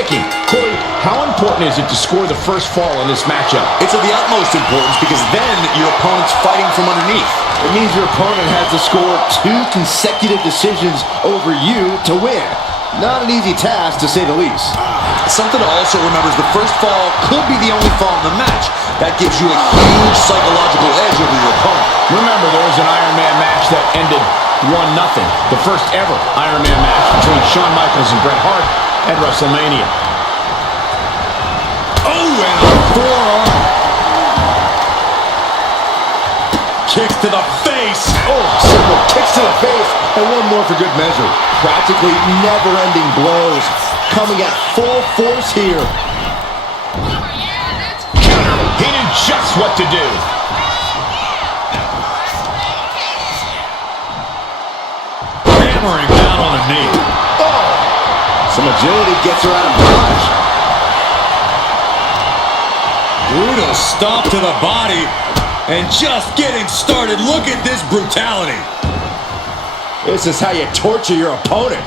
kicking. Corey, how important is it to score the first fall in this matchup? It's of the utmost importance because then your opponent's fighting from underneath. It means your opponent has to score 2 consecutive decisions over you to win. Not an easy task, to say the least. Something to also remember is the first fall could be the only fall in the match. That gives you a huge psychological edge over your opponent. Remember, there was an Iron Man match that ended 1-0. The first ever Iron Man match between Shawn Michaels and Bret Hart at WrestleMania. Oh, and a forearm. Kicks to the face. Oh, several kicks to the face, and one more for good measure. Practically never-ending blows coming at full force here. He knew just what to do. Hammering down on the knee. Oh! Some agility gets her out of dodge. Brutal stomp to the body. And just getting started. Look at this brutality. This is how you torture your opponent.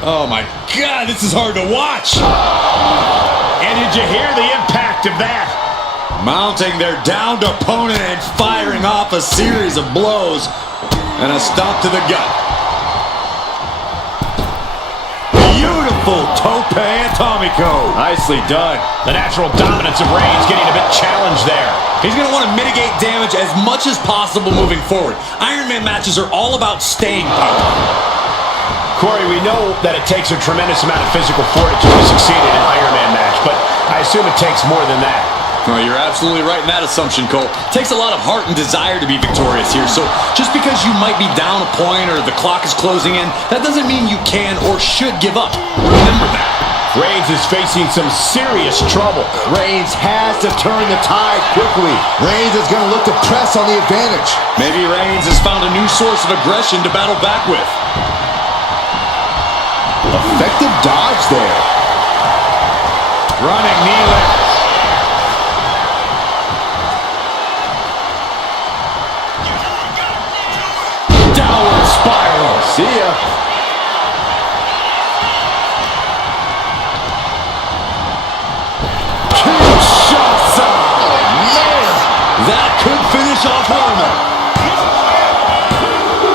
Oh my God, this is hard to watch. And did you hear the impact of that? Mounting their downed opponent and firing off a series of blows. And a stomp to the gut. Beautiful tope atomico. Nicely done. The natural dominance of Reigns getting a bit challenged there. He's going to want to mitigate damage as much as possible moving forward. Iron Man matches are all about staying power. Corey, we know that it takes a tremendous amount of physical fortitude to succeed in an Iron Man match, but I assume it takes more than that. Oh, you're absolutely right in that assumption, Cole. It takes a lot of heart and desire to be victorious here. So just because you might be down a point or the clock is closing in, that doesn't mean you can or should give up. Remember that. Reigns is facing some serious trouble. Reigns has to turn the tide quickly. Reigns is going to look to press on the advantage. Maybe Reigns has found a new source of aggression to battle back with. Effective dodge there. Running knee lift. Downward spiral. See ya. Two shots up. Oh, man. That could finish off Harmon.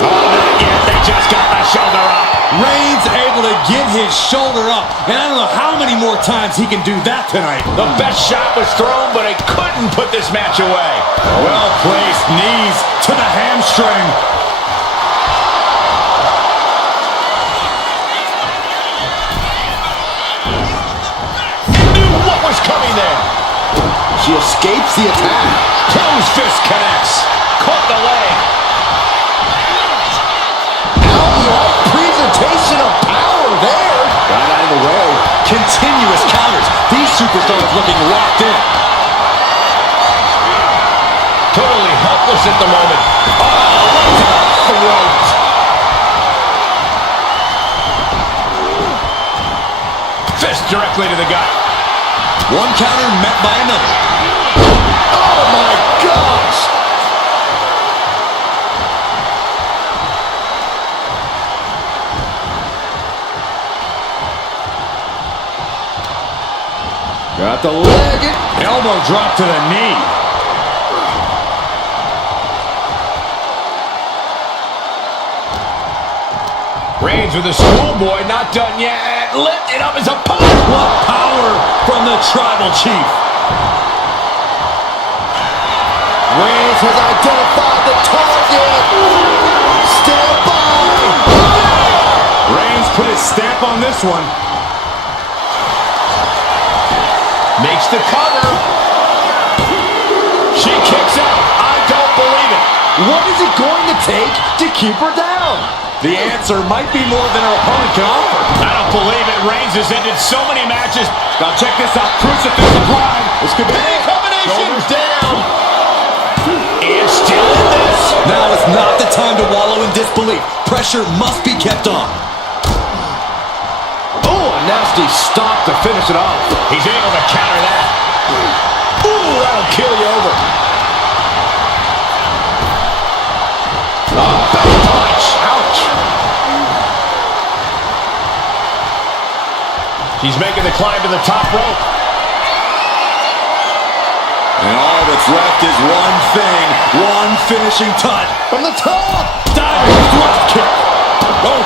Oh, not yet. They just got the shoulder up. Reigns able to get his shoulder up. And I don't know how many more times he can do that tonight. The best shot was thrown, but it couldn't put this match away. Well-placed knees to the hamstring. Knew what was coming there. She escapes the attack. Close fist connects. Caught the leg. Outright presentation of power there. Got out of the way. Continuous counters. These superstars looking locked in. Totally helpless at the moment. Oh, right to the throat. Fist directly to the gut. One counter met by another. Oh my gosh. Got the leg. Elbow drop to the knee. Reigns with a schoolboy, not done yet. Lifted up his opponent. What power from the Tribal Chief. Reigns has identified the target. Stand by. Reigns put his stamp on this one. Makes the cover. She kicks out. I don't believe it. What is it going to take to keep her down? The answer might be more than her opponent can offer. I don't believe it. Reigns has ended so many matches. Now check this out. Crucifix applied. This could be Big combination. shoulders down. And still in this. Now is not the time to wallow in disbelief. Pressure must be kept on. Oh, a nasty stop to finish it off. He's able to counter that. Ooh, that'll kill you over. Oh, back punch. Ouch. She's making the climb to the top rope. And all that's left is one thing, one finishing touch. From the top! Diving drop kick. Oh.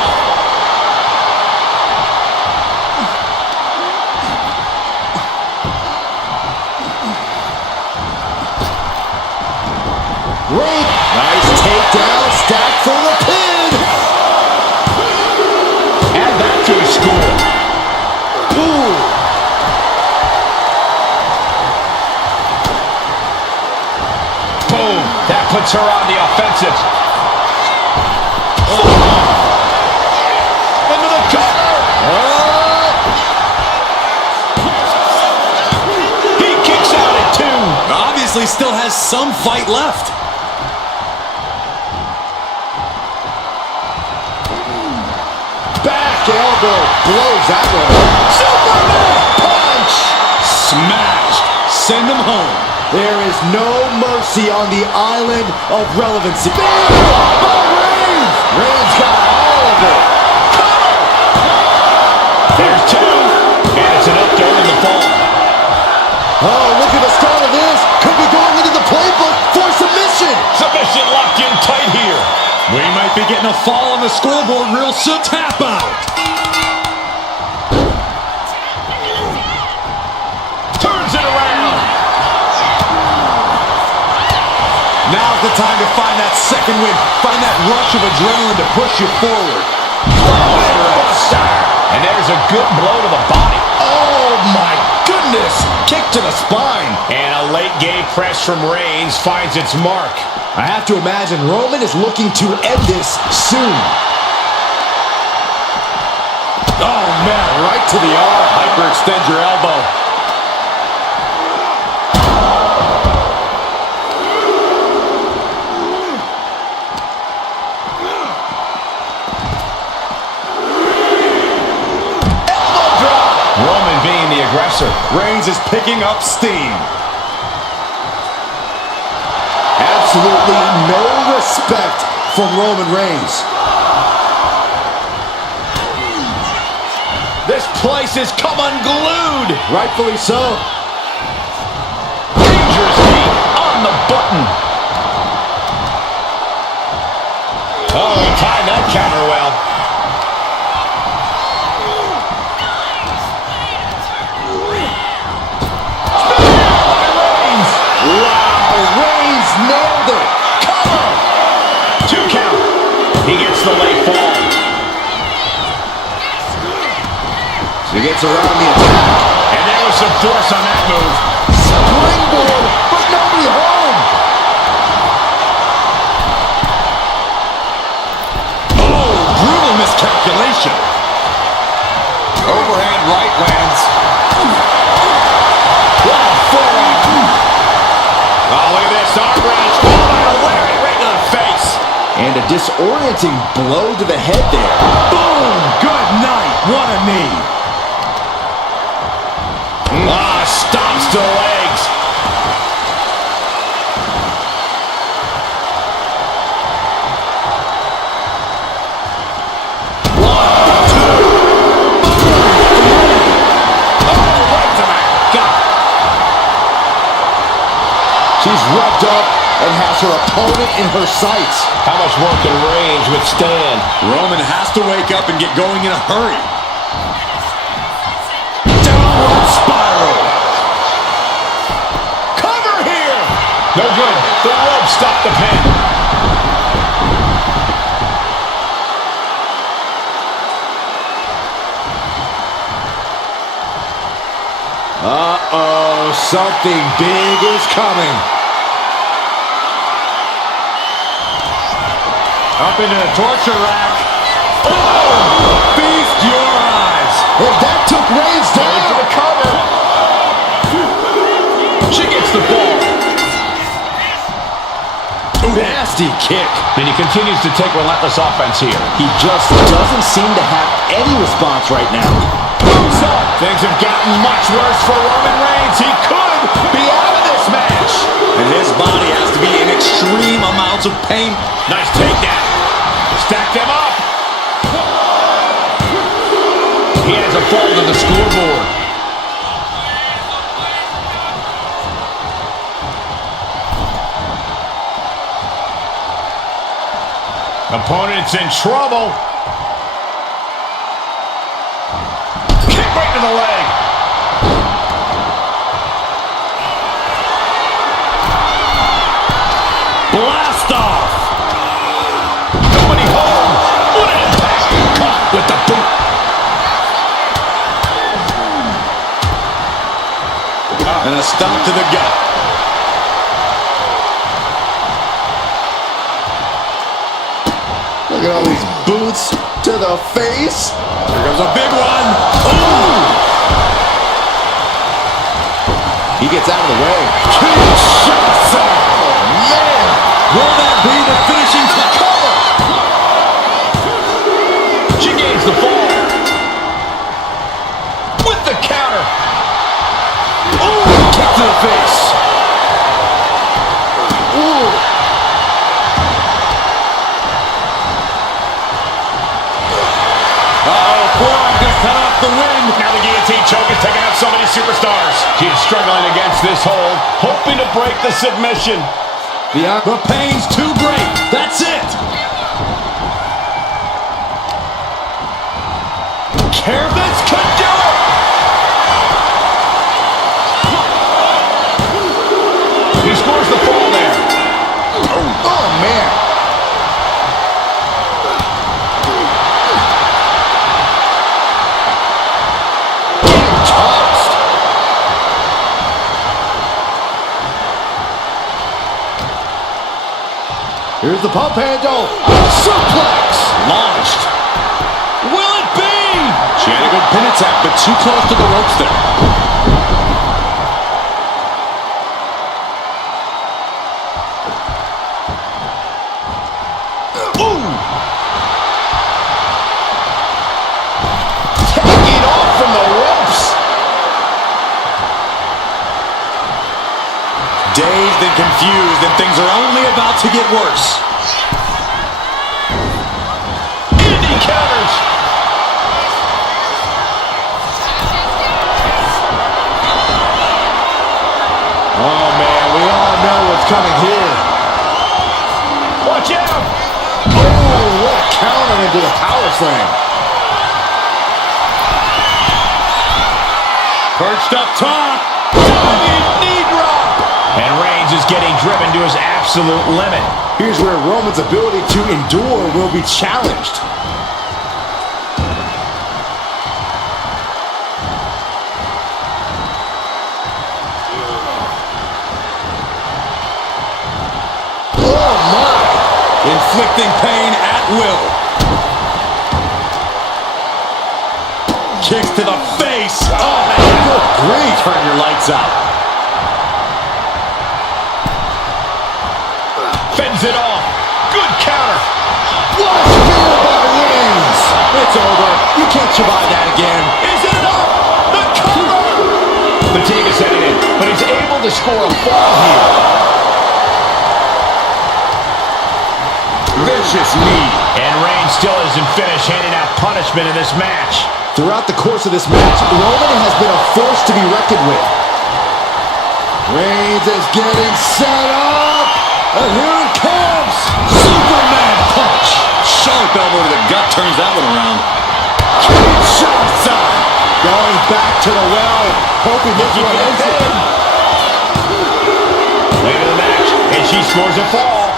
Great. Nice takedown, stacked for the pin. Add that to the score. Ooh. Boom. That puts her on the offensive. Into the cover. He kicks out at 2. Obviously still has some fight left. Back elbow blows that one. Superman punch! Smashed. Send him home. There is no mercy on the island of relevancy. Reigns! Reigns got all of it. There's 2. And it's an up during the fall. Oh, look at the start of this. Could be going into the playbook for submission. Submission locked in tight here. We might be getting a fall on the scoreboard real soon. Tap out. Turns it around. Now's the time to find that second win. Find that rush of adrenaline to push you forward. And there's a good blow to the body. Oh, my goodness. Kick to the spine. And a late game press from Reigns finds its mark. I have to imagine Roman is looking to end this soon. Oh, man, right to the arm. Hyperextend your elbow. Elbow drop. Roman being the aggressor. Reigns is picking up steam. Absolutely no respect from Roman Reigns. This place has come unglued. Rightfully so. Dangerously on the button. Oh, he timed that counter well. Nailed it. Cover. 2 count. He gets the late fall. He gets around the attack. And there was some force on that move. Springboard, but nobody home. Oh, brutal miscalculation. Overhand right lands. Wow, forearm. Oh, look at this. Arm wrench. Oh, right to the face. And a disorienting blow to the head there. Boom! Good night. What a knee. Stomps to the legs. She's rubbed up and has her opponent in her sights. How much more can Reigns withstand? Roman has to wake up and get going in a hurry. Downward spiral. Cover here. No good. The rope stopped the pin. Uh-oh, something big is coming. Up into the torture rack. Oh! Feast your eyes. And that took Reigns down. To the cover. She gets the ball. Nasty kick. And he continues to take relentless offense here. He just doesn't seem to have any response right now. Moves up. Things have gotten much worse for Roman Reigns. He could be out of this match. And his body has to be in extreme amounts of pain. Nice takedown. Stack them up. He has a fall to the scoreboard. Opponent's in trouble. Kick right to the leg. Blast off. Nobody home. What an impact. Caught with the boot. And a stomp to the gut. Look at all these boots to the face. Here comes a big one. Ooh! He gets out of the way. Shots up. Man! Will that be the finishing touch? She gains the fall. With the counter. Ooh! Kick to the face. Ooh! Forearm just cut off the wind. Now the guillotine choke is taking out so many superstars. She is struggling against this hold, hoping to break the submission. The pain's too great. That's it. This could do it. He scores the fall there. Oh, man! Here's the pump handle. Suplex. Launched. Will it be? She had a good pin attack, but too close to the ropes there. Ooh! Taking off from the ropes. Dazed and confused, and things are only about to get worse. Indy counters. Oh, man, we all know what's coming here. Watch out. Oh, what a counter into the power slam. Perched up top. Diving knee drop. And Reigns is getting driven to his absolute limit. Here's where Roman's ability to endure will be challenged. Oh, my. Inflicting pain at will. Kicks to the face. Oh, man. Good grief. Turn your lights out. Fends it off. Good counter. What a spear by Reigns. It's over. You can't survive that again. Is it enough? The cover. Fatigue is setting in, but he's able to score a fall here. Vicious knee. And Reigns still isn't finished handing out punishment in this match. Throughout the course of this match, Roman has been a force to be reckoned with. Reigns is getting set up. And here it comes. Superman punch. Sharp elbow to the gut turns that one around. Kinshasa. Going back to the well. Hoping this one ends it. Late in the match, and she scores a fall.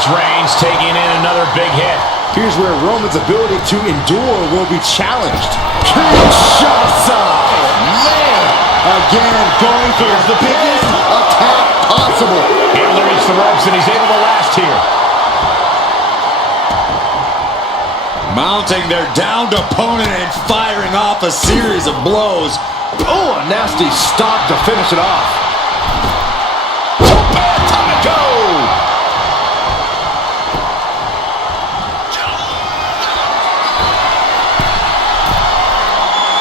Reigns taking in another big hit. Here's where Roman's ability to endure will be challenged. Kinshasa! Man! Again, going for the biggest attack possible. Able to reach the ropes, and he's able to last here. Mounting their downed opponent and firing off a series of blows. Oh, a nasty stop to finish it off.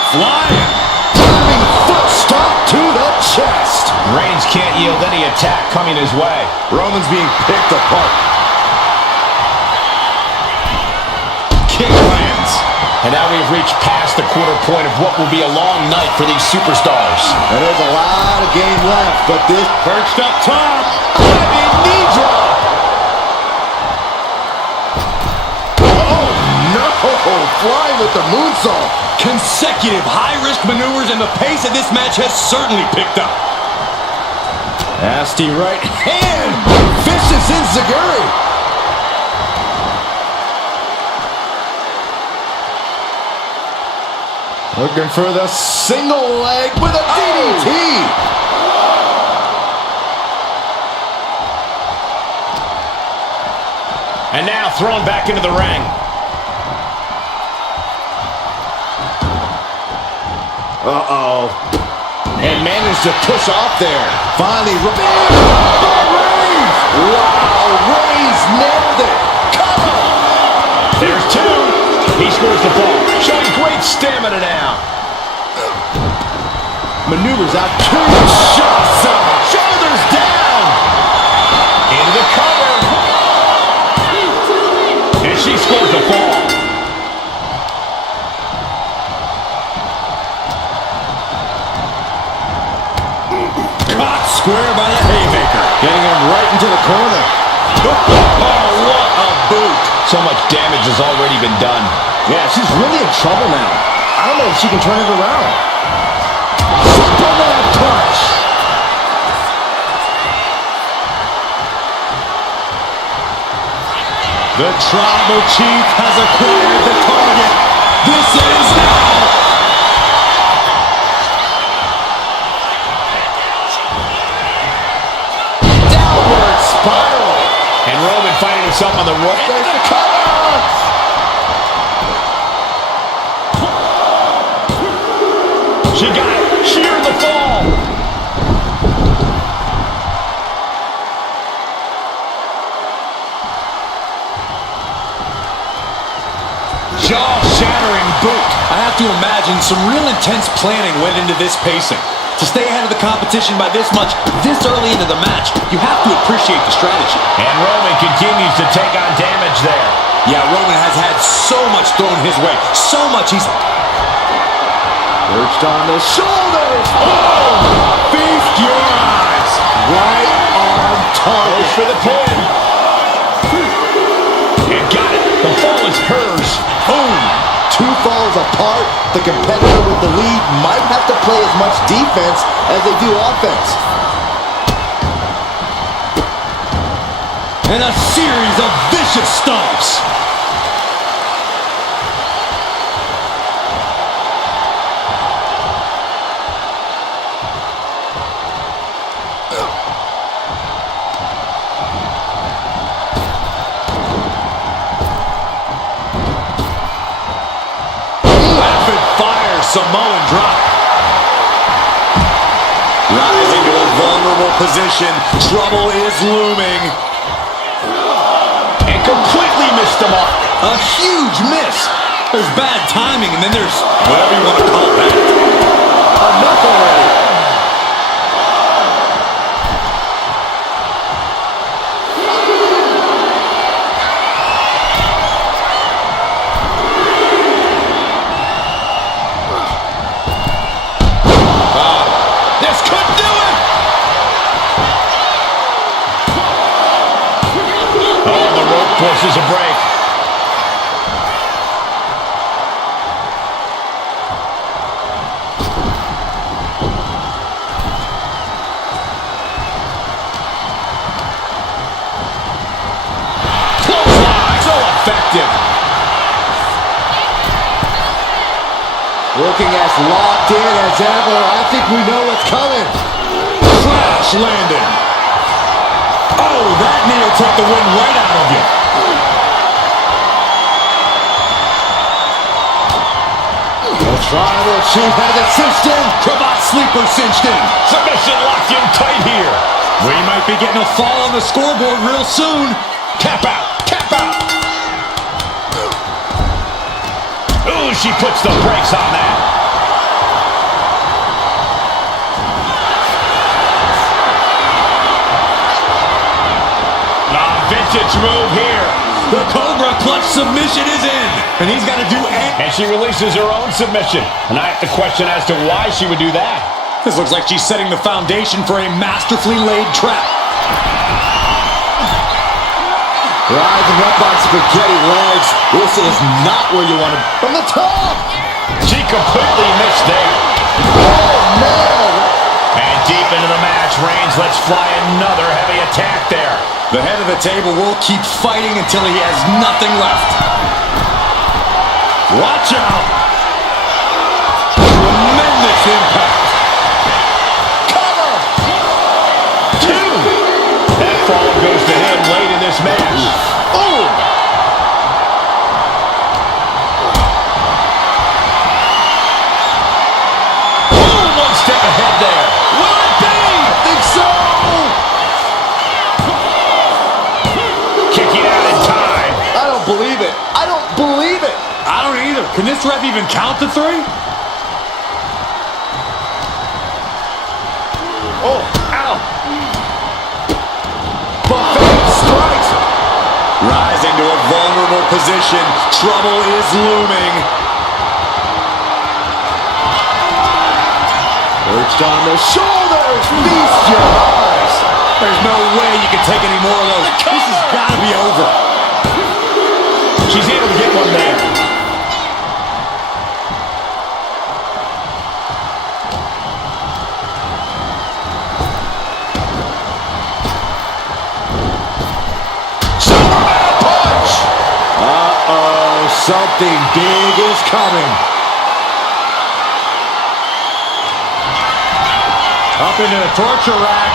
Flying. Diving foot stomp to the chest. Reigns can't yield any attack coming his way. Roman's being picked apart. Kick lands. And now we've reached past the quarter point of what will be a long night for these superstars. And there's a lot of game left, but this Perched up top. Heavy knee drop. Oh, no! Flying with the moonsault. Consecutive high-risk maneuvers, and the pace of this match has certainly picked up. Nasty right hand. Vicious enziguri. Looking for the single leg with a DDT. And now thrown back into the ring. Uh-oh. And managed to push off there. Finally, Reigns! Wow, Reigns nailed it. Cover! There's two. He scores the fall. Showing great stamina now. Maneuvers out. Kinshasa. Shoulders down. Into the cover. And she scores the fall. Caught square by the haymaker. Getting him right into the corner. Oh, what a boot. So much damage has already been done. Yeah, she's really in trouble now. I don't know if she can turn it around. Superman punch. The Tribal Chief has acquired the target. This is now. Downward spiral. And Roman finding himself on the rope. There's the cover. She got it. Sheared the fall. Jaw-shattering boot. I have to imagine some real intense planning went into this pacing. To stay ahead of the competition by this much, this early into the match, you have to appreciate the strategy. And Roman continues to take on damage there. Yeah, Roman has had so much thrown his way. So much he's... Perched on the shoulders. Oh! Feast your eyes. Right on target. Goes for the pin. And got it. The fall is hers. Boom. Two falls apart. The competitor with the lead might have to play as much defense as they do offense. And a series of vicious stomps. Samoan drop. Rising to a vulnerable position. Trouble is looming. And completely missed the mark. A huge miss. There's bad timing, and then there's whatever you want to call that. Enough already. Forces a break. Clothesline, so effective. Looking as locked in as ever. I think we know what's coming. Crash landing. Oh, that knee will take the wind right out of you. Tribal Chief has it cinched in. Cravat sleeper cinched in. Submission locked in tight here. We might be getting a fall on the scoreboard real soon. Tap out. Tap out. Ooh, she puts the brakes on that. vintage move here. The Cobra Clutch submission is in. And he's got to do it. And she releases her own submission. And I have to question as to why she would do that. This looks like she's setting the foundation for a masterfully laid trap. Rising up on spaghetti legs. This is not where you want to... From the top! She completely missed there. Oh, man! And deep into the match, Reigns lets fly another heavy attack there. The head of the table will keep fighting until he has nothing left. Watch out! Tremendous impact. Cover! 2. That fall goes to him late in this match. Oh! One step ahead there. Will it be? I think so! Kicking out in time. I don't believe it. I don't believe it. I don't either. Can this ref even count to 3? Oh, ow. Buffet strikes. Rising to a vulnerable position. Trouble is looming. Perched on the shoulders. Feast your eyes. There's no way you can take any more of those. This has got to be over. She's able to get one there. Superman punch! Uh-oh, something big is coming. Up into the torture rack.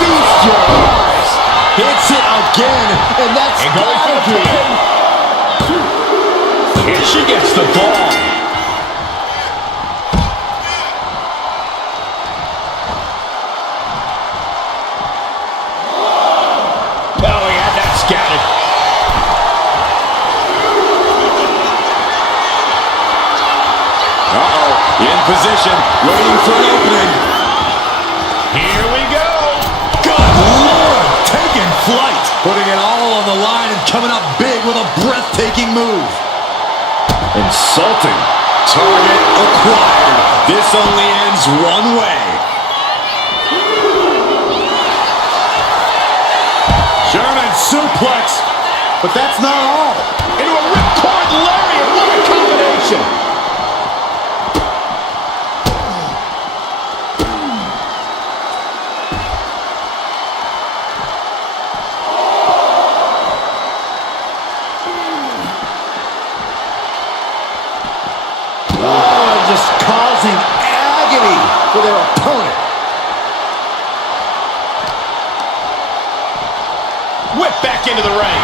Feast your eyes. Hits it again, and that's And going for the gotta be pin. And she gets the ball. Oh, he had that scouted. Uh-oh. In position. Waiting for an opening. Here we go. Good Lord. Taking flight. Putting it all on the line and coming up big with a breathtaking move. insulting. Target acquired. This only ends one way. German suplex. But that's not all. Into a ripcord lariat. What a combination. Just causing agony for their opponent. Whip back into the ring.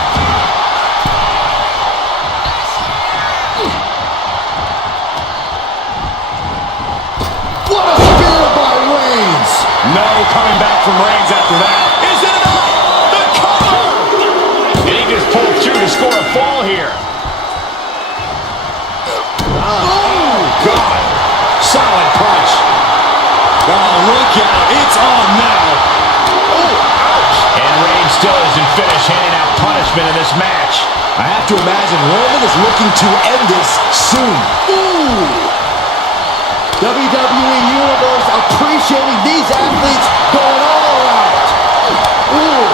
What a spear by Reigns. No coming back from Reigns after that. Is it enough? The cover! And he just pulled through to score a fall here. Oh, God. Solid punch. Oh, look out. It's on now. Oh, ouch. And Reigns still isn't finished handing out punishment in this match. I have to imagine Roman is looking to end this soon. Ooh. WWE Universe appreciating these athletes going all out. Ooh.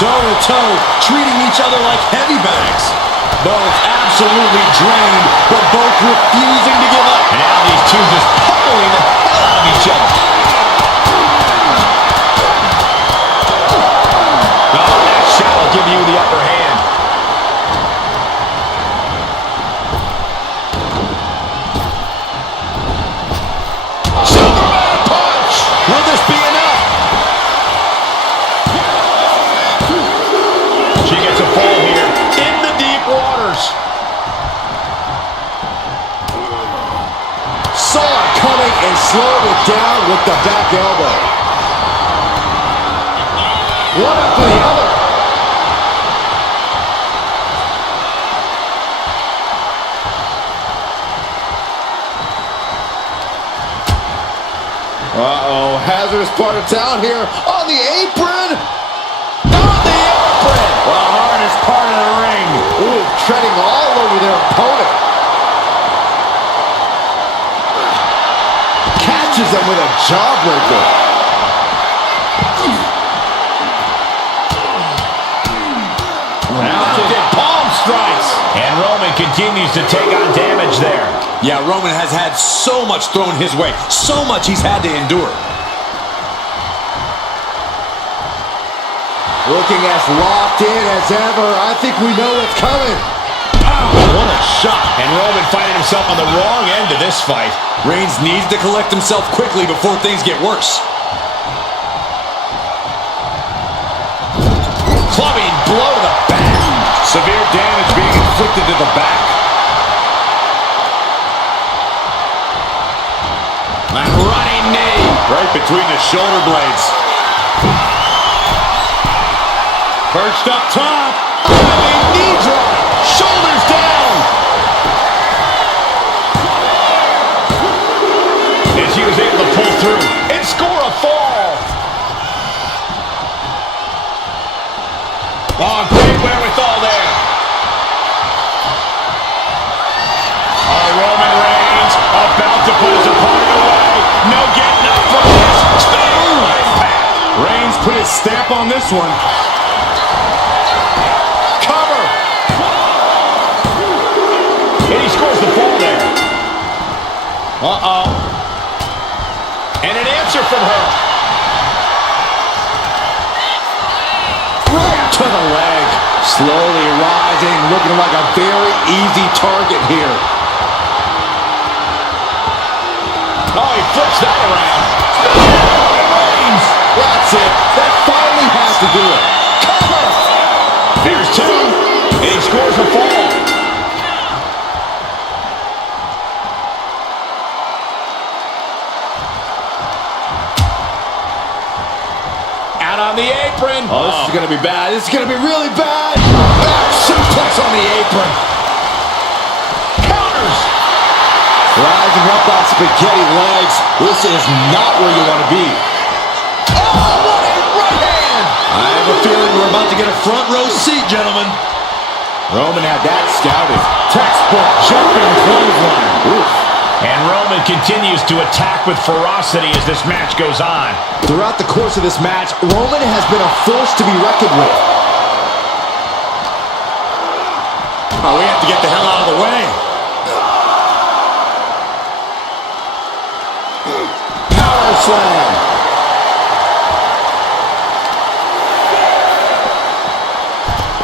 Toe-to-toe, treating each other like heavy bags. Both absolutely drained, but both refusing to give up. And now these two just pummeling the hell out of each other. Oh, that shot will give you the upper hand. Superman punch! Will this be enough? She gets a fall here in the deep waters. Saw it coming and slowed it down with the back elbow. One after the other. Uh-oh, hazardous part of town here on the apron. Oh! The hardest part of the ring. Ooh, treading all over their opponent. Catches them with a jawbreaker. Mounted palm strikes. And Roman continues to take on damage there. Yeah, Roman has had so much thrown his way. So much he's had to endure. Looking as locked in as ever. I think we know what's coming. Oh, what a shot. And Roman finding himself on the wrong end of this fight. Reigns needs to collect himself quickly before things get worse. Clubbing blow to the back. Severe damage being inflicted to the back. That running knee. Right between the shoulder blades. Perched up top. Running knee drop. Shoulders down. And she was able to pull through and score a fall. Oh, great wherewithal there. Oh, Roman Reigns about to put his opponent away. No getting up from this. Spinning impact. Reigns put his stamp on this one. Cover. And he scores the fall there. Uh-oh. And an answer from her. Right to the leg. Slowly rising, looking like a very easy target here. Oh, he flips that around. Reigns. That's it. That finally has to do it. Cover. There's two. And he scores a fall. Out on the apron. Oh, this is going to be bad. This is going to be really bad. Back suplex on the apron. Counters. Rising up on spaghetti legs. This is not where you want to be. Oh, what a right hand. I have a feeling we're about to get a front row seat, gentlemen. Roman had that scouted. Textbook jumping clothesline. Oof. And Roman continues to attack with ferocity as this match goes on. Throughout the course of this match, Roman has been a force to be reckoned with. Oh, we have to get the hell out of the way. Power slam.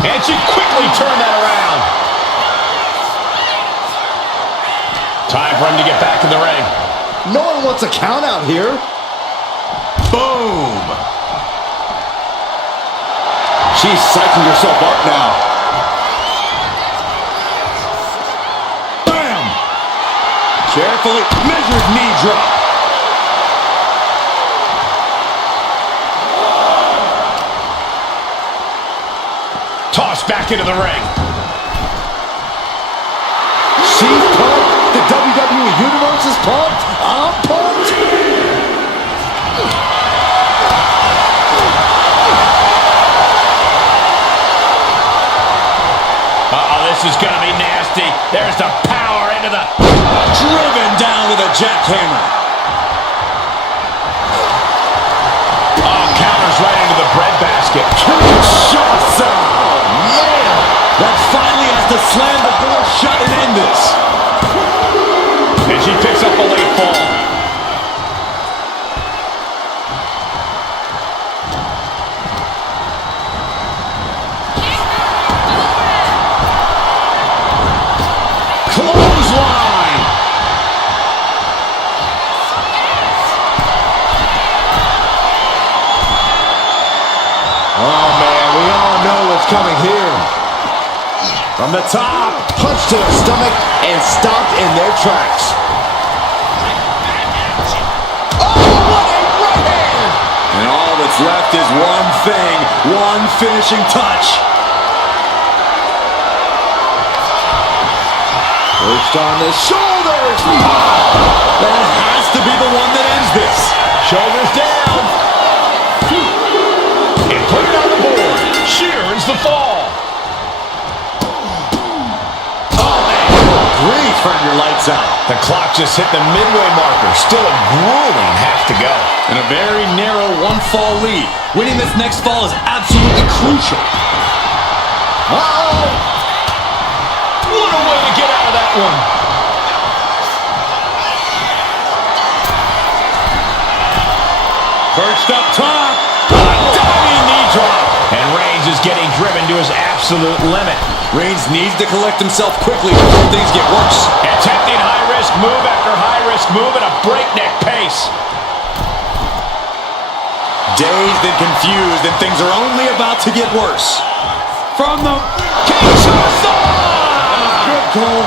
And she quickly turned that around. Time for him to get back in the ring. No one wants a count out here. Boom. She's psyching herself up now. Bam. Carefully measured knee drop. Tossed back into the ring. She's pumped. The WWE Universe is pumped. I'm pumped. Uh-oh, this is going to be nasty. There's the power into the... Driven down with a jackhammer. Oh, counters right into the breadbasket. Kinshasa. Man, that finally has to slam the door shut and end this. And she picks up a late fall. Clothesline. Oh, man, we all know what's coming here. From the top, punch to the stomach, and stopped in their tracks. Oh, what a right hand! And all that's left is one thing, one finishing touch. Perched on the shoulders. That has to be the one that ends this. Shoulders down. And put it on the board. Sheer and avoids the fall. Grief, turn your lights out. The clock just hit the midway marker. Still a grueling half to go. And a very narrow one-fall lead. Winning this next fall is absolutely crucial. Uh-oh. What a way to get out of that one. Perched up top. Diving knee drop. And Reigns is getting driven to his absolute limit. Reigns needs to collect himself quickly before things get worse. Attempting high-risk move after high-risk move at a breakneck pace. Dazed and confused, and things are only about to get worse. From the Kinshasa! good goal.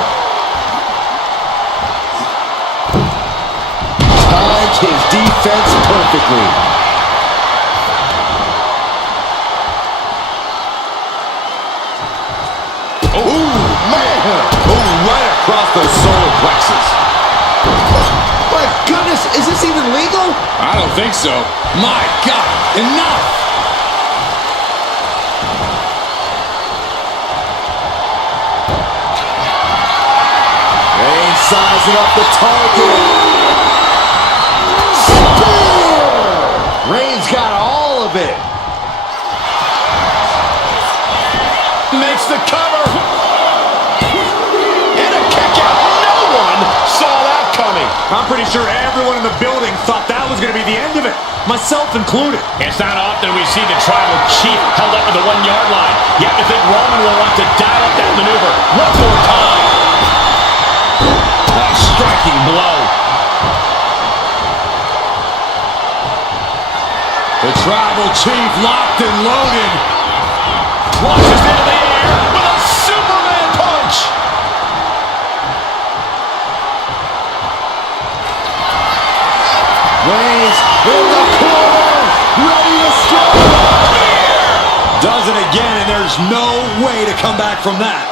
Timed his defense perfectly. Right across the solar plexus. My goodness, is this even legal? I don't think so. My God, enough! Reigns sizing up the target. Spear! Reigns got all of it. Makes the cover. And a kick out. No one saw that coming. I'm pretty sure everyone in the building thought that was going to be the end of it, myself included. It's not often we see the tribal chief held up at the 1-yard line. You have to think Roman will want to dial up that maneuver one more time. A striking blow. The tribal chief locked and loaded. Launches into the air with a Superman punch. Reigns in the corner, ready to strike. Does it again, and there's no way to come back from that.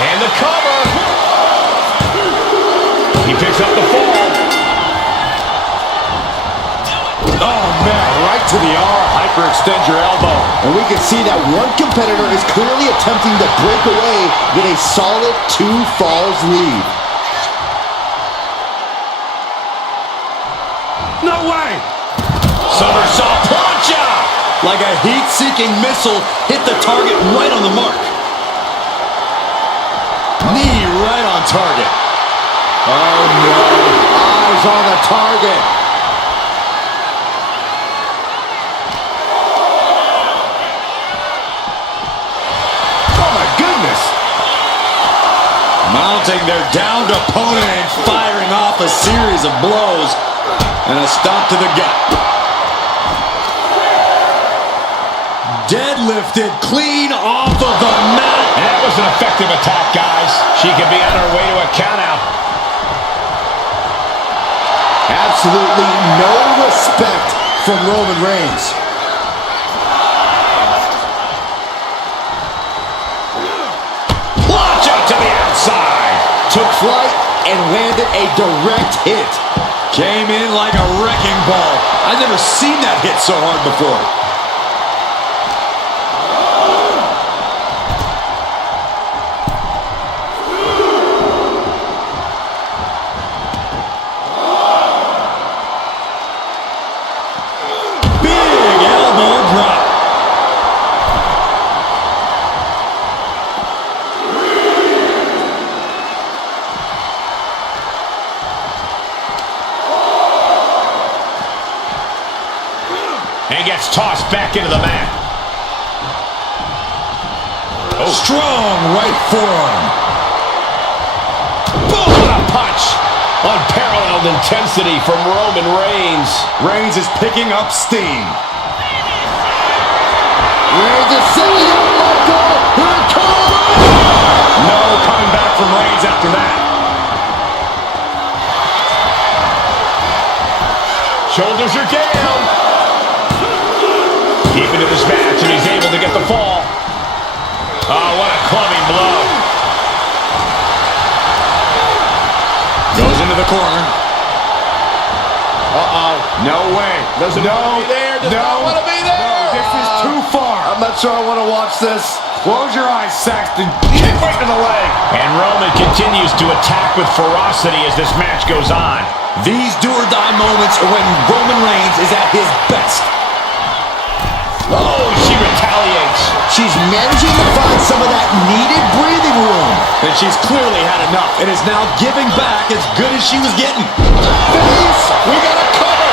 And the cover. He picks up the fall. Oh, man, right to the arm. Hyperextend your elbow. And we can see that one competitor is clearly attempting to break away with a solid 2 falls lead. No way! Somersault plancha. Like a heat-seeking missile, hit the target right on the mark. Knee right on target. Oh no, eyes on the target. Oh my goodness. Mounting their downed opponent and firing off a series of blows. And a stomp to the gut. Deadlifted clean off of the mat. And that was an effective attack, guys. She could be on her way to a countout. Absolutely no respect from Roman Reigns. Launch out to the outside. Took flight and landed a direct hit. Came in like a wrecking ball. I've never seen that hit so hard before. Big elbow drop. And gets tossed back into the mat. Oh. Strong right forearm. Boom! What a punch. Unparalleled intensity from Roman Reigns. Reigns is picking up steam. Reigns is setting up Michael. Here it comes. No coming back from Reigns after that. Shoulders are down. Deep into this match, and he's able to get the fall. Oh, what a clubbing blow. Goes into the corner. Uh-oh. No way. Doesn't want to be there. Does not want to be there. No, this is too far. I'm not sure I want to watch this. Close your eyes, Saxton. Kick right to the leg. And Roman continues to attack with ferocity as this match goes on. These do-or-die moments are when Roman Reigns is at his best. Oh, she retaliates. She's managing to find some of that needed breathing room. And she's clearly had enough and is now giving back as good as she was getting. Face, we got a cover.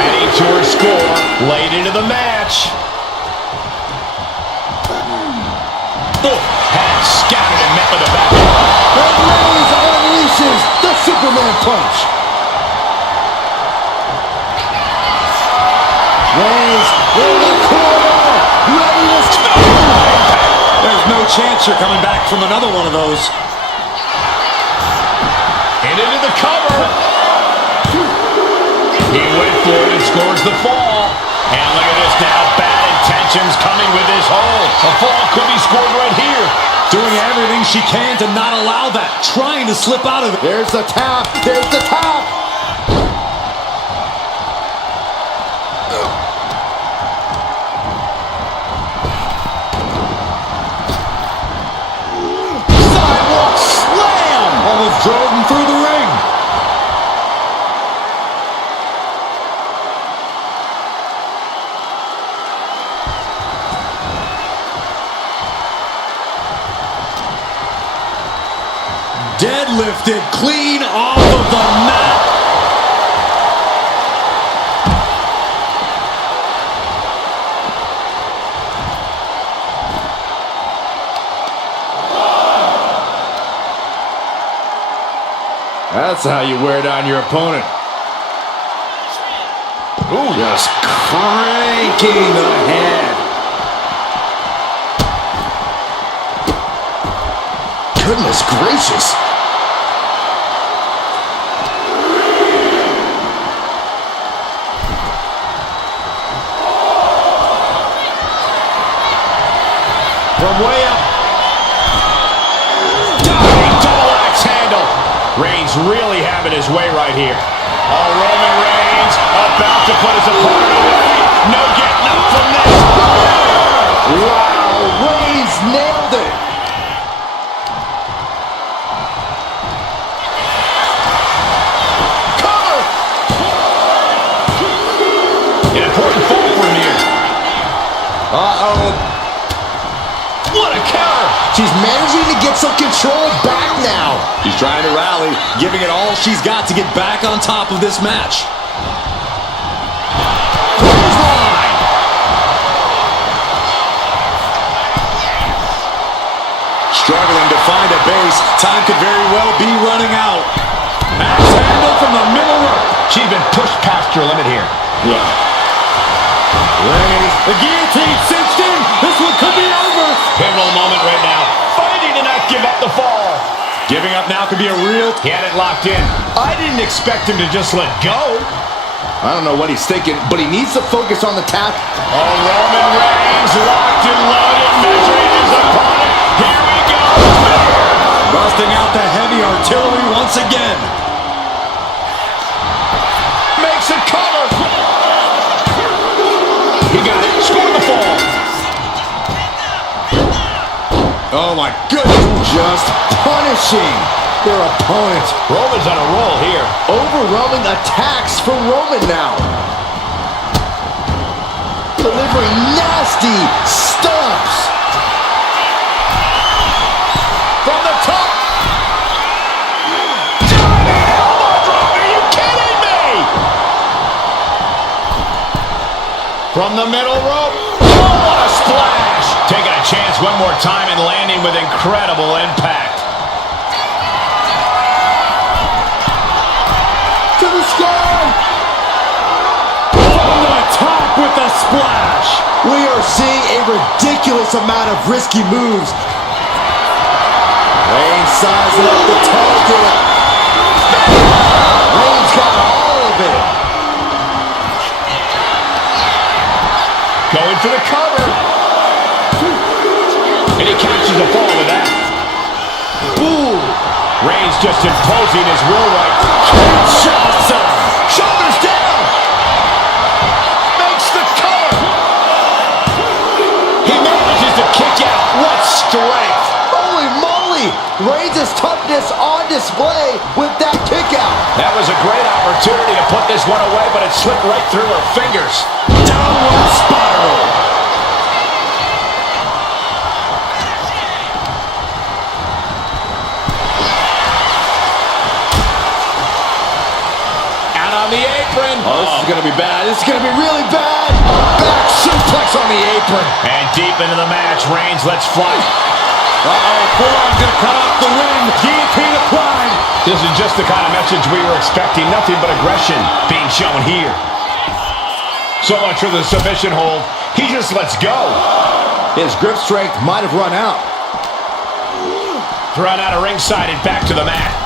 Adding to her score late into the match. Oh, had scouted and met with a back. And Reigns unleashes the Superman punch. Reigns in the corner, ready to score. There's no chance you're coming back from another one of those. And into the cover. He went for it and scores the fall. And look at this now. Bad intentions coming with this hold. A fall could be scored right here. Doing everything she can to not allow that. Trying to slip out of it. There's the tap. There's the tap. Sidewalk slam! Almost drove him through the ring. Deadlifted clean off of the mat. That's how you wear down your opponent. Ooh, just cranking the head. Goodness gracious. From way up. Diving double axe handle. Reigns really having his way right here. Oh, Roman Reigns about to put his opponent away. No getting up from this. Wow, Reigns nailed it. Cover. An important fall for him here. Uh-oh. What a counter. She's managing to get some control back now. She's trying to rally, giving it all she's got to get back on top of this match. Clothesline. Struggling to find a base. Time could very well be running out. Axe handle from the middle rope. She's been pushed past her limit here. Yeah. Reigns, the guillotine cinched in. This one could be over. Pivotal moment right now. Fighting to not give up the fall. Giving up now could be a real... He had it locked in. I didn't expect him to just let go. I don't know what he's thinking, but he needs to focus on the tap. Oh, Roman Reigns locked and loaded, measuring his opponent. Here we go. Busting out the heavy artillery once again. Makes it cover. He got it. Scored the fall. Oh, my goodness. Just punishing their opponent. Roman's on a roll here. Overwhelming attacks from Roman now. Delivering nasty stomps. From the top. Diving elbow drop. Are you kidding me? From the middle rope. Oh, what a splash. Taking a chance one more time and landing with incredible impact. To the sky. From the top with the splash. We are seeing a ridiculous amount of risky moves. Reigns sizing up the target. Reigns got all of it. Going for the cover. And he catches the fall with that. Boom. Reigns just imposing his will right. Kinshasa. Shoulders down. Makes the cover. He manages to kick out. What strength. Holy moly. Reigns' toughness on display with that kick out. That was a great opportunity to put this one away, but it slipped right through her fingers. Downward spiral. Out on the apron. Oh, this is going to be bad. This is going to be really bad. Back suplex on the apron. And deep into the match, Reigns lets fly. Forearm's going to cut off the win. Guillotine applied. This is just the kind of message we were expecting. Nothing but aggression being shown here. So much for the submission hold. He just lets go. His grip strength might have run out. Thrown out of ringside and back to the mat.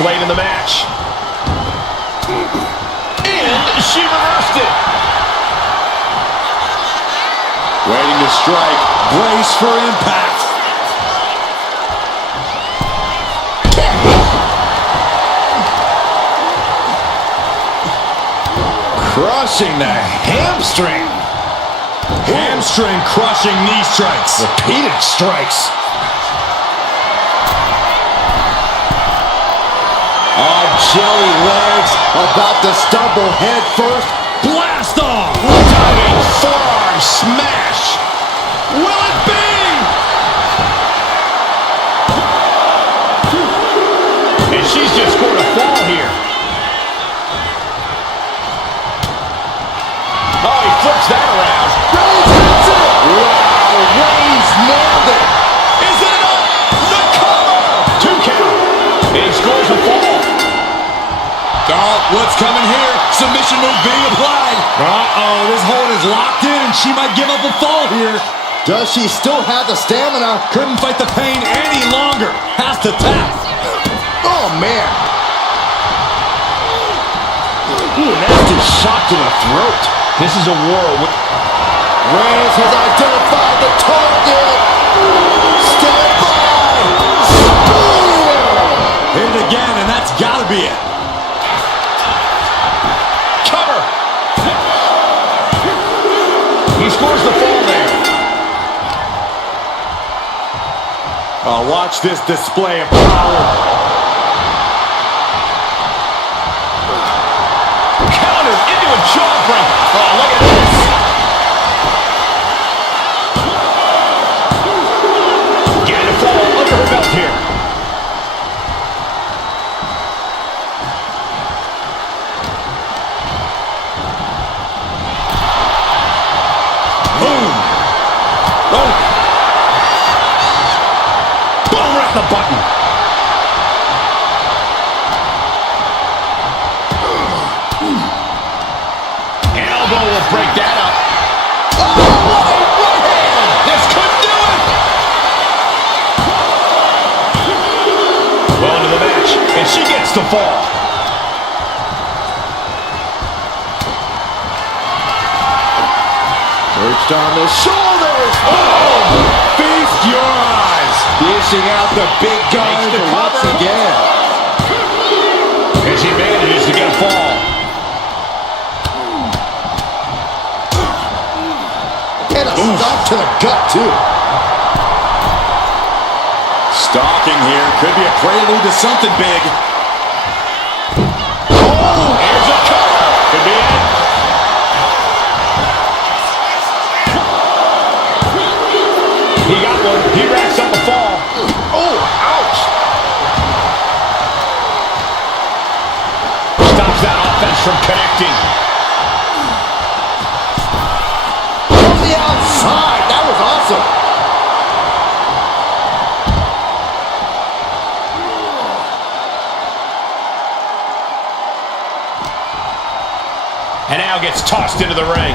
Late in the match. And she reversed it. Waiting to strike. Brace for impact. Crushing the hamstring. Hamstring crushing knee strikes. Repeated strikes. Jelly legs about to stumble head first. Blast off! Diving forearm smash. Will it be? And she's just scored a fall here. Oh, he flips that around. Reigns hits it. Wow, Reigns nailed it. Is it enough? The cover. 2 count. And he scores a fall. Oh, what's coming here? Submission move being applied. Uh-oh, this hold is locked in, and she might give up a fall here. Does she still have the stamina? Couldn't fight the pain any longer. Has to tap. Oh, man. Ooh, nasty shot to the throat. This is a war. Reigns has identified the target. Stand by. Spear. Hit it again, and that's got to be it. He scores the fall there. Oh, watch this display of power. Countered into a jawbreak. Oh, look at this. Getting a fall under her belt here. The button. Elbow will break that up. Oh, right hand. This could do it. Well into the match, and she gets the fall. Perched on the shoulders. Oh! Feast your eyes. Dishing out the big guns once again. And she manages to get a fall. And a stop to the gut, too. Stalking here. Could be a prelude to something big. Oh, here's a cover. Could be it. He got one. He racks up a fall. Oh, ouch. Stops that offense from connecting. From the outside. That was awesome. now gets tossed into the ring.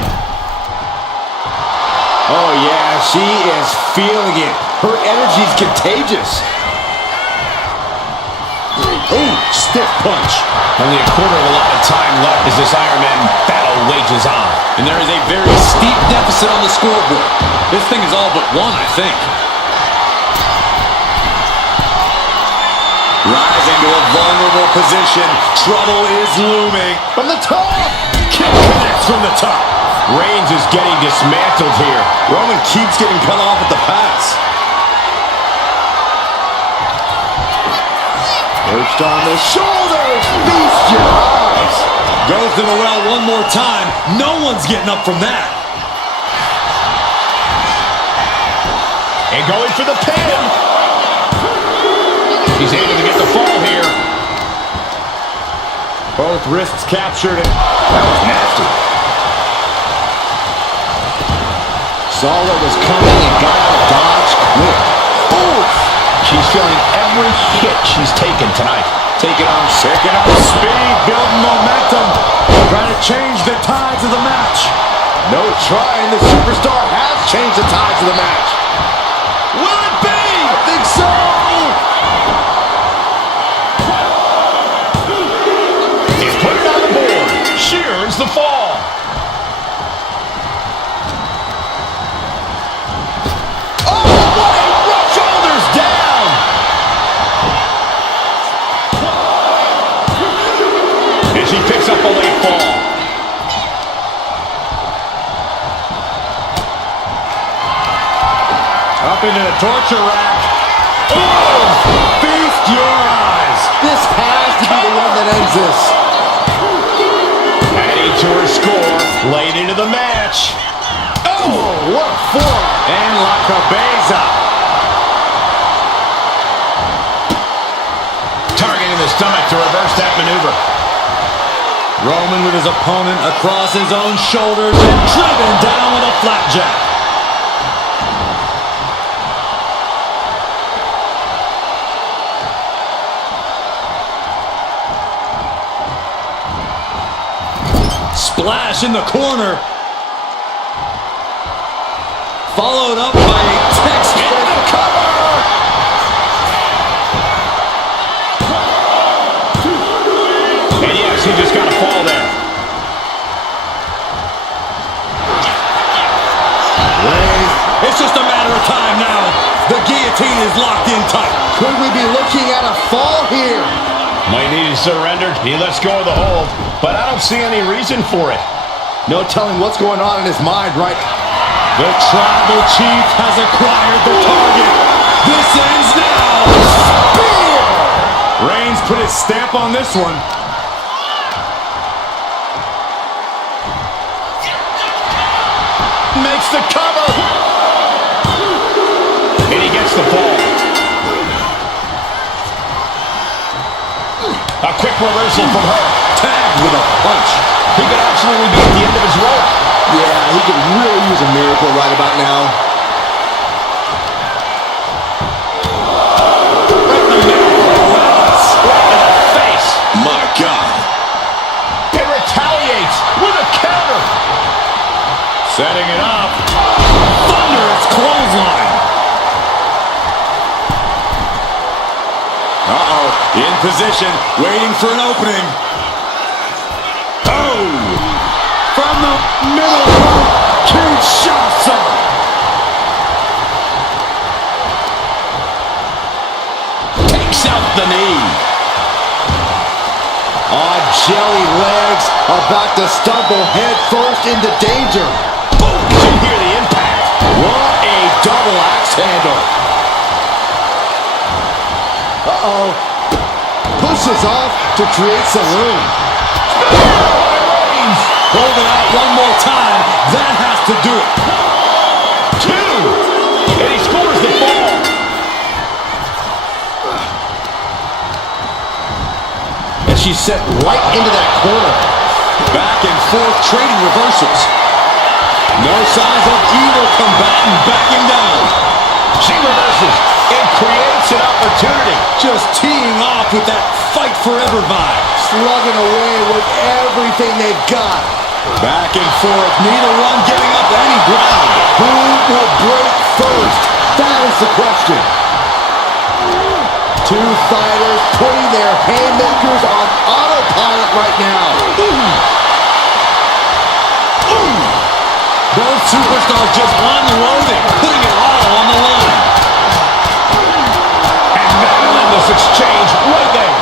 Oh, yeah, she is feeling it. Her energy's contagious. Ooh, stiff punch. Only a quarter of a lot of time left as this Iron Man battle wages on. And there is a very steep deficit on the scoreboard. This thing is all but won, I think. Rising to a vulnerable position. Trouble is looming. From the top. Kick connects from the top. Reigns is getting dismantled here. Roman keeps getting cut off at the pass. Perched on the shoulders. Feast your eyes. Goes to the well one more time. No one's getting up from that. And going for the pin. He's able to get the fall here. Both wrists captured it. That was nasty. Saw what was coming and got out of dodge quick. Oof! She's feeling every hit she's taken tonight. Take it on. Picking up the speed, building momentum. Trying to change the tides of the match. No trying. The superstar has changed the tides of the match. Will it be? I think so. He's put it on the board. She earns the fall. She picks up a late fall. Up into the torture rack. Oh! Feast your eyes. This has to be the one that ends this. Adding to her score. Late into the match. Oh, what a form. And La Cabeza. Targeting the stomach to reverse that maneuver. Roman with his opponent across his own shoulders and driven down with a flapjack. Splash in the corner. Followed up by a textbook cover. And yes, he just got a fall there. It's just a matter of time now. The guillotine is locked in tight. Could we be looking at a fall here? Might need to surrender. He lets go of the hold, but I don't see any reason for it. No telling what's going on in his mind, right? The tribal chief has acquired the target. This ends now. Spear! Reigns put his stamp on this one. Makes the cover. And he gets the fall. A quick reversal from her. Tagged with a punch. He could absolutely be at the end of his rope. Yeah, he could really use a miracle right about now. Right in the middle. Right in the face. My God. It retaliates with a counter. Setting it up. Thunderous clothesline. Uh-oh. In position, waiting for an opening. Oh! From the middle rope, Kinshasa. Takes out the knee. On jelly legs, about to stumble head first into danger. Boom! You can hear the impact. What a double axe handle. Uh-oh. Pushes off to create some room. Hold it out one more time. That has to do it. 2. And he scores the fall. And she's set right into that corner. Back and forth trading reversals. No signs of either combatant backing down. She reverses and creates an opportunity. opportunity. Just teeing off with that fight forever vibe. Slugging away with everything they've got. Back and forth, neither one giving up any ground. Who will break first? That is the question. Two fighters putting their haymakers on autopilot right now. Both superstars just unloading, putting it all on the line. And battling this exchange right there.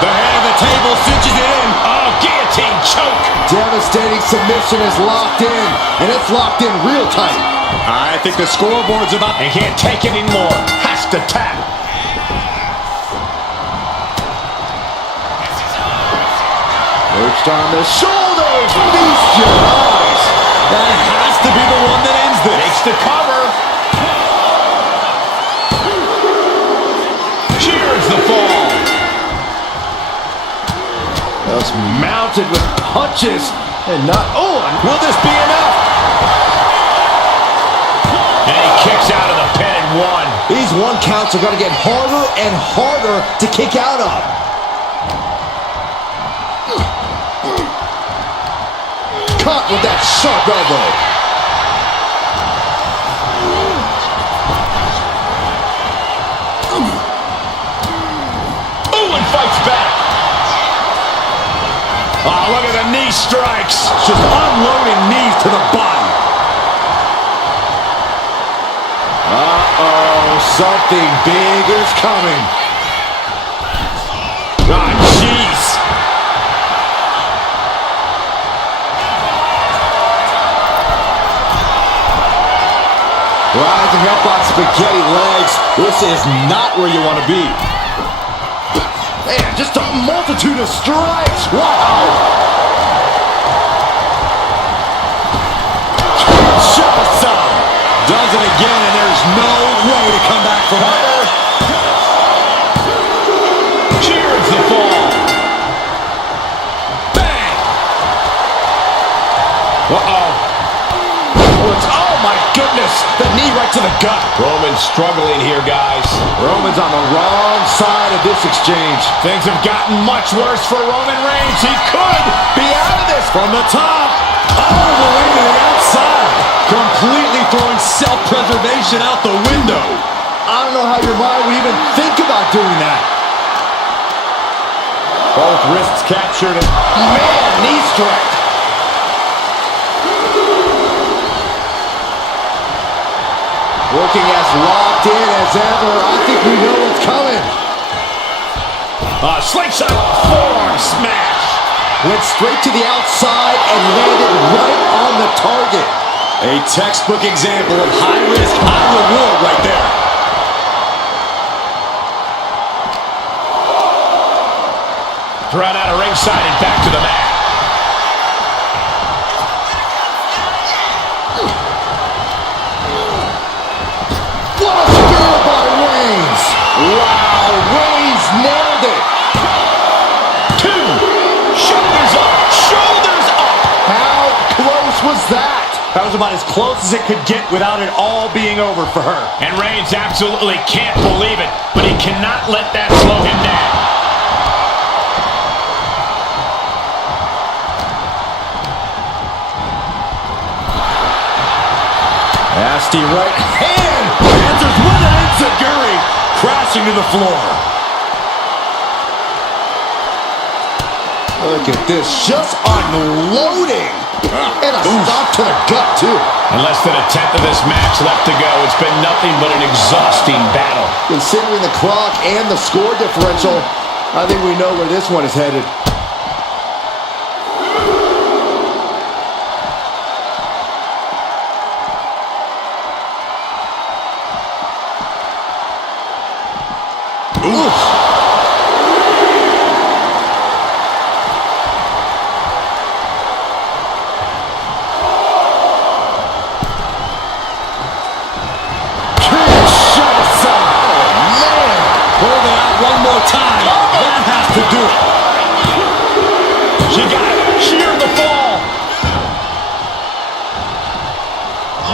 The head of the table cinches it in. Oh, guillotine choke. Devastating submission is locked in, and it's locked in real tight. I think the scoreboard's about... He can't take it anymore. Has to tap. Perched on the shoulders, feast your eyes. That has to be the one that ends this. Makes the cover. Cheers the fall. Just mounted with punches and not on. Will this be enough? And he kicks out of the pin and one. These one counts are going to get harder and harder to kick out of. Caught with that sharp elbow. Ooh, and fights back. Oh, look at the knee strikes. Just unloading knees to the body. Uh-oh, something big is coming. Ah, jeez. Rising up on spaghetti legs. This is not where you want to be. Man, just a multitude of strikes. Wow. Does it again, and there's no way to come back from that. Cheers the fall. Bang. Uh-oh. Oh, my goodness. The knee right to the gut. Roman's struggling here, guys. Roman's on the wrong side of this exchange. Things have gotten much worse for Roman Reigns. He could be out of this. From the top, all the way to the outside. Completely throwing self-preservation out the window. I don't know how your mind would even think about doing that. Both wrists captured. And Man, knee strike. Looking as locked in as ever. I think we know what's coming. Slingshot forearm smash. Went straight to the outside and landed right on the target. A textbook example of high risk, high reward right there. Thrown out of ringside and back to the mat. What a spear by Reigns. Wow, Reigns nailed it. Two. Shoulders up. Shoulders up. How close was that? That was about as close as it could get without it all being over for her. And Reigns absolutely can't believe it, but he cannot let that slow him down. Nasty right hand. Answers with an enziguri. Crashing to the floor. Look at this. Just unloading. And a stop to the gut, too. In less than a tenth of this match left to go, it's been nothing but an exhausting battle. Considering the clock and the score differential, I think we know where this one is headed. Oof. One more time. That has to do it. She got it. Sheer the fall.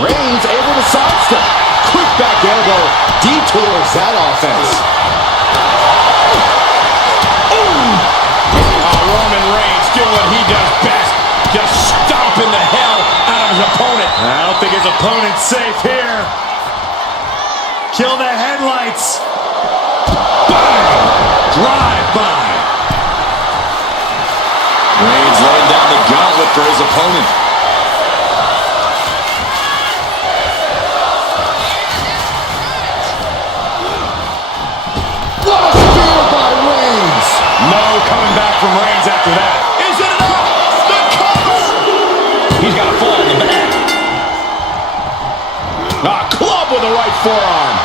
Reigns able to sidestep. Switchback elbow detours that offense. Roman Reigns doing what he does best. Just stomping the hell out of his opponent. I don't think his opponent's safe here. Kill the headlights. Bang! Drive-by. Reigns laying down the gauntlet for his opponent. What a spear by Reigns. No coming back from Reigns after that. Is it enough? The cover! He's got a fall in the back. Club with the right forearm.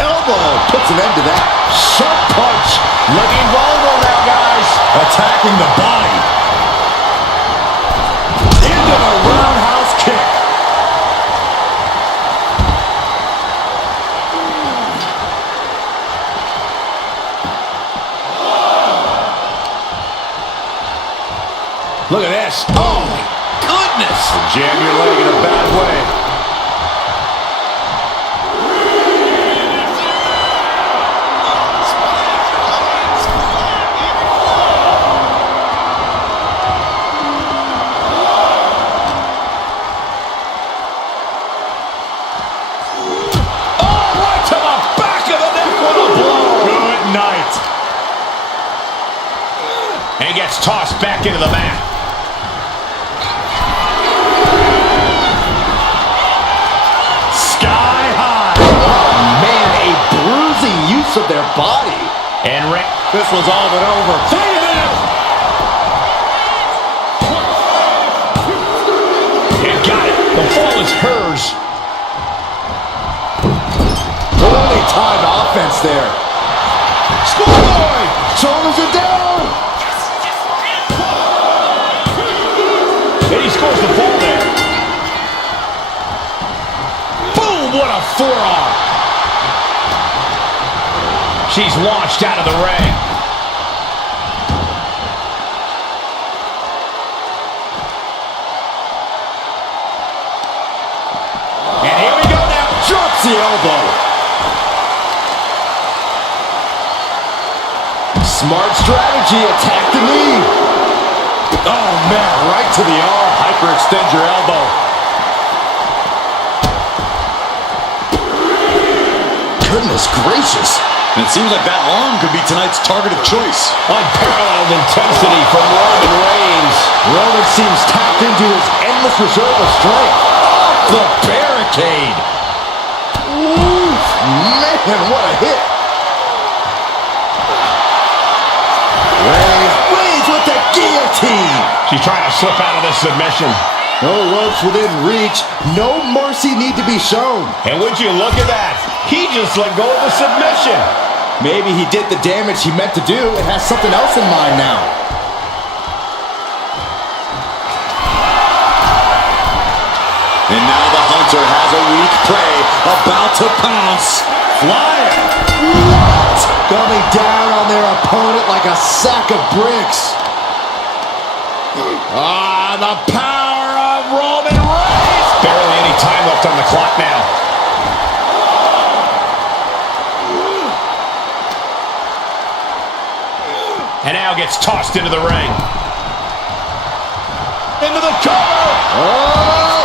Elbow puts an end to that. Sharp punch. Looking vulnerable now, guys. Attacking the body. Into the roundhouse kick. Look at this. Oh, my goodness. Jam your leg in a bad way. And he gets tossed back into the mat. Sky high. Oh, man, a bruising use of their body. And this one's all but over. And got it. The fall is hers. Early time offense there. Schoolboy! Shoulders are down. And he scores the fall there. Boom! What a forearm. She's launched out of the ring. And here we go now. Drops the elbow. Smart strategy. Attack the knee. Oh, man, right to the arm. Hyperextend your elbow. Goodness gracious. And it seems like that arm could be tonight's target of choice. Unparalleled intensity from Roman Reigns. Roman seems tapped into his endless reserve of strength. Off the barricade. Oof, man, what a hit. Reigns with the guillotine. She's trying to slip out of this submission. No ropes within reach. No mercy need to be shown. And would you look at that? He just let go of the submission. Maybe he did the damage he meant to do and has something else in mind now. And now the hunter has a weak prey about to pounce. Flying. What? Coming down on their opponent like a sack of bricks. Ah, the power of Roman Reigns. Barely any time left on the clock now. And now gets tossed into the ring. Into the cover. Oh!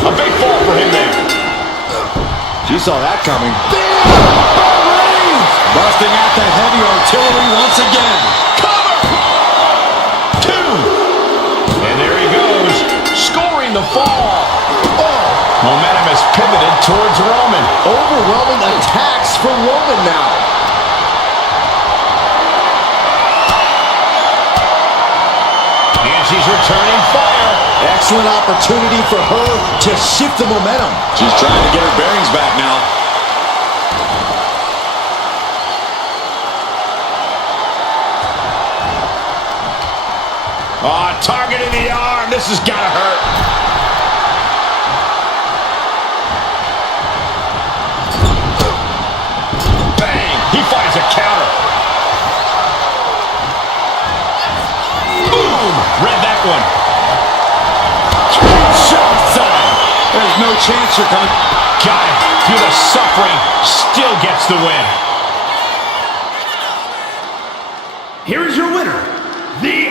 A big fall for him there. She saw that coming. Busting out the heavy artillery once again. Cover. Two. And there he goes, scoring the fall. Oh. Momentum has pivoted towards Roman. Overwhelming attacks for Roman now. And she's returning fire. Excellent opportunity for her to shift the momentum. She's trying to get her bearings back now. Oh, target in the arm. This has got to hurt. Bang. He finds a counter. no chance you're coming. Got it. Through the suffering, still gets the win. Here is your winner, the